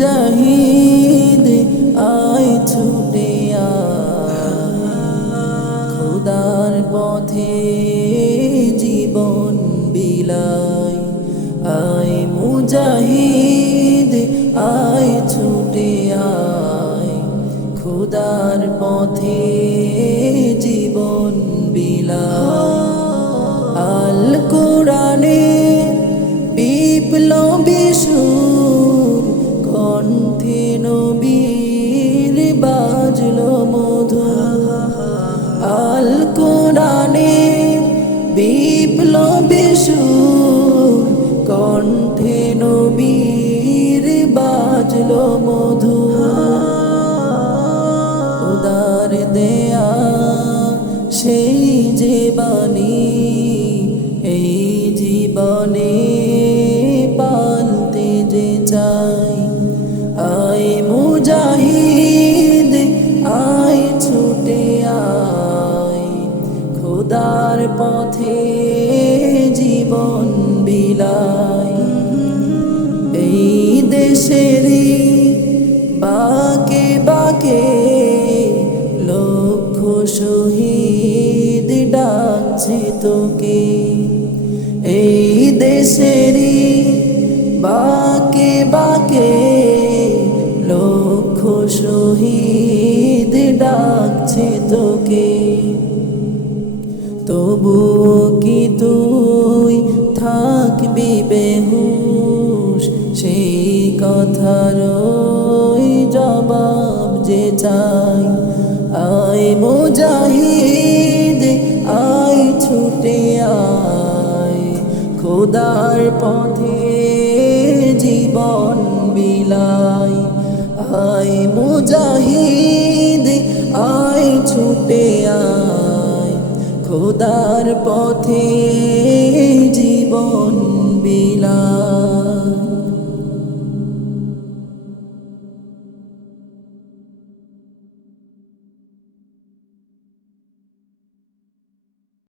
মুজাহিদ আয় ছুটে আয়, খোদার পথে জীবন বিলায়। আয় মুজাহিদ আয় ছুটে আয়, খোদার পথে জীবন বিলায়। আল কোরআনে বিপ্লবী সুর, কণ্ঠে নবীর বাজলো মধুর। আল কোরআনে বিপ্লবী সুর, কণ্ঠে নবীর বাজলো মধুর। উদার দেয়া সেই যে বাণী, এই জীবনে পালতে যে চাই। আয় মুজাহিদ আয় ছুটে আয়, খোদার পথে জীবন বিলায়। এই দেশেরই বাকে বাকে লক্ষ শহীদ ডাকছে তোকে। এই দেশেরই বাকে বাকে লক্ষ শহীদ ডাকছে তোকে। তবুও কি তুই থাকবি বেহুশ, সেই কথার জবাব যে চাই। আয় মুজাহিদ আয় ছুটে আয়, খোদার পথে জীবন বিলায়। আয় মুজাহিদ আয় ছুটে আয়, খোদার পথে